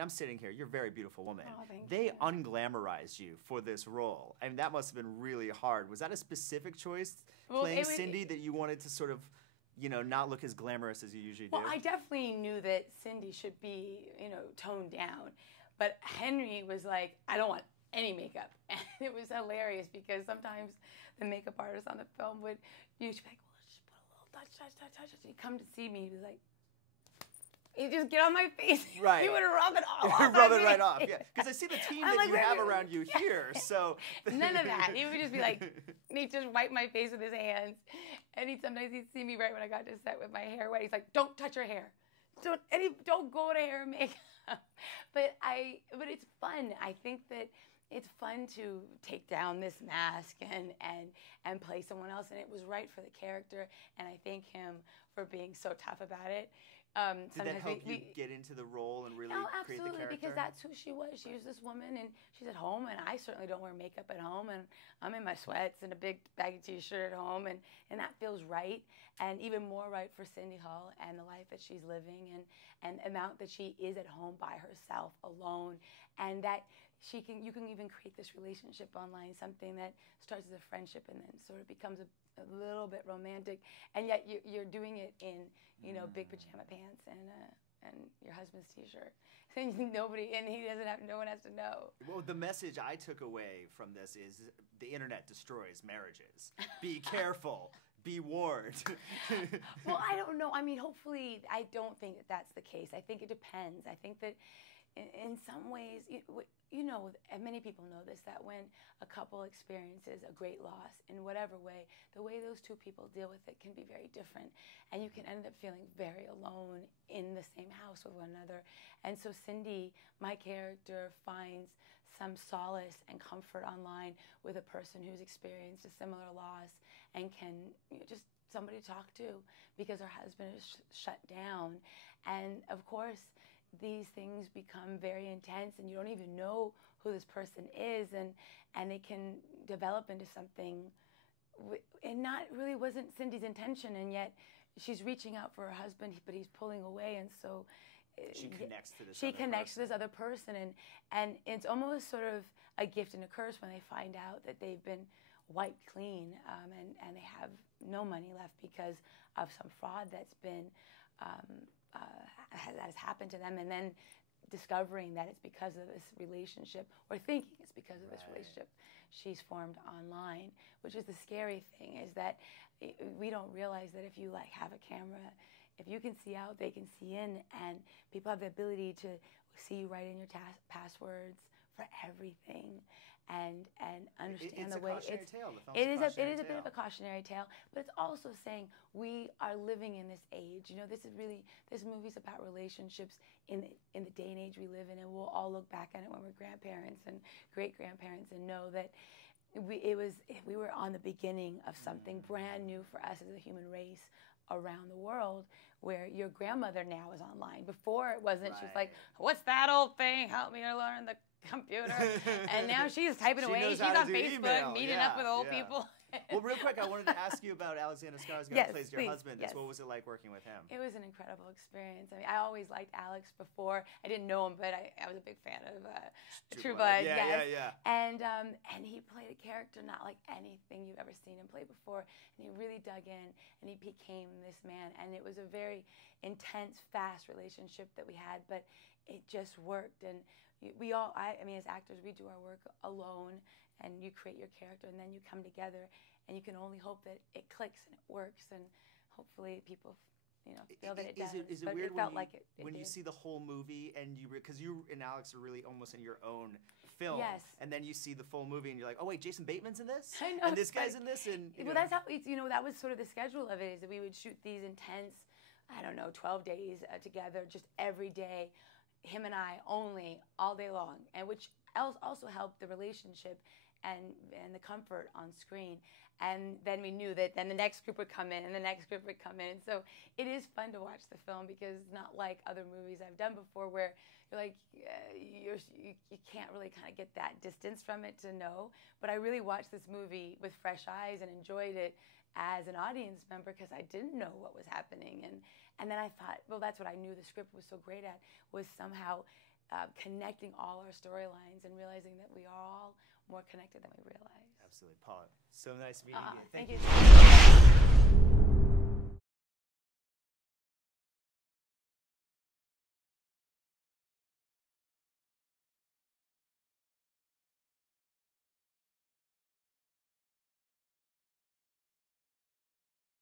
mean, I'm sitting here. You're a very beautiful woman. Oh, thank They you. unglamorized you for this role. I mean, that must have been really hard. Was that a specific choice, playing Cindy, that you wanted to sort of, you know, not look as glamorous as you usually do? Well, I definitely knew that Cindy should be, you know, toned down. But Henry was like, I don't want any makeup. And it was hilarious because sometimes the makeup artist on the film would usually be like, well, let's just put a little touch. He'd come to see me. He was like, he'd just get on my face. Right. He would rub it all off. Rub it right off, yeah. Because I see the team I'm that like, you have around you here, so. None of that. He would just be like, he'd just wipe my face with his hands. And sometimes he'd see me right when I got to set with my hair wet. He's like, don't touch your hair. Don't go to hair and makeup. But it's fun. I think that it's fun to take down this mask and play someone else. And it was right for the character. And I thank him for being so tough about it. Did that help you get into the role and really create the character? Absolutely, because that's who she was. She was this woman, and she's at home, and I certainly don't wear makeup at home, and I'm in my sweats and a big baggy t-shirt at home, and that feels right, and even more right for Cindy Hall and the life that she's living, and the amount that she is at home by herself, alone, and that you can even create this relationship online, something that starts as a friendship and then sort of becomes a little bit romantic, and yet you're doing it in, you know, big pajama pants and your husband's t-shirt. And no one has to know. Well, the message I took away from this is the internet destroys marriages. Be careful. Be warned. Well, I don't know. I mean, hopefully, I don't think that that's the case. I think it depends. I think that in some ways, you know, and many people know this, that when a couple experiences a great loss in whatever way, the way those two people deal with it can be very different. And you can end up feeling very alone in the same house with one another. And so Cindy, my character, finds some solace and comfort online with a person who's experienced a similar loss and can, you know, just somebody to talk to because her husband is shut down. And of course, these things become very intense and you don't even know who this person is, and it can develop into something and not really wasn't Cindy's intention, and yet she's reaching out for her husband, but he's pulling away, and so she connects to this to this other person, and it's almost sort of a gift and a curse when they find out that they've been wiped clean, and they have no money left because of some fraud that's been that has happened to them, and then discovering that it's because of this relationship, or thinking it's because of this relationship she's formed online, which is the scary thing, is that we don't realize that if you like have a camera, if you can see out, they can see in, and people have the ability to see you write in your passwords for everything, and understand the way it's it is a bit of a cautionary tale, but it's also saying we are living in this age. You know, this movie's about relationships in the day and age we live in, and we'll all look back at it when we're grandparents and great grandparents and know that we were on the beginning of something brand new for us as a human race around the world, where your grandmother now is online. Before it wasn't. She was like, "What's that old thing? Help me to learn the computer." And now she's typing away. She's on Facebook, meeting up with old people. Well, real quick, I wanted to ask you about Alexander Skarsgård, who plays your husband. Yes. What was it like working with him? It was an incredible experience. I mean, I always liked Alex before. I didn't know him, but I was a big fan of True Blood. Yeah. And he played a character not like anything you've ever seen him play before. And he really dug in, and he became this man. And it was a very intense, fast relationship that we had, but it just worked. And I mean, as actors, we do our work alone, and you create your character, and then you come together, and you can only hope that it clicks and it works, and hopefully people, you know, feel that it does. Is it but weird it felt like it when you see the whole movie, and because you and Alex are really almost in your own film, yes, and then you see the full movie, and you're like, oh wait, Jason Bateman's in this, I know, and this guy's in this, and well, that's how that was sort of the schedule of it, is that we would shoot these intense, 12 days together, just every day. Him and I only, all day long, and which also helped the relationship and the comfort on screen. And then we knew that then the next group would come in, and the next group would come in. So it is fun to watch the film, because it's not like other movies I've done before where you're like, you can't really kind of get that distance from it to know. But I really watched this movie with fresh eyes and enjoyed it as an audience member, because I didn't know what was happening. And then I thought, well, that's what I knew the script was so great at, was somehow connecting all our storylines and realizing that we are all more connected than we realize. Absolutely. Paula, so nice meeting you. Thank you.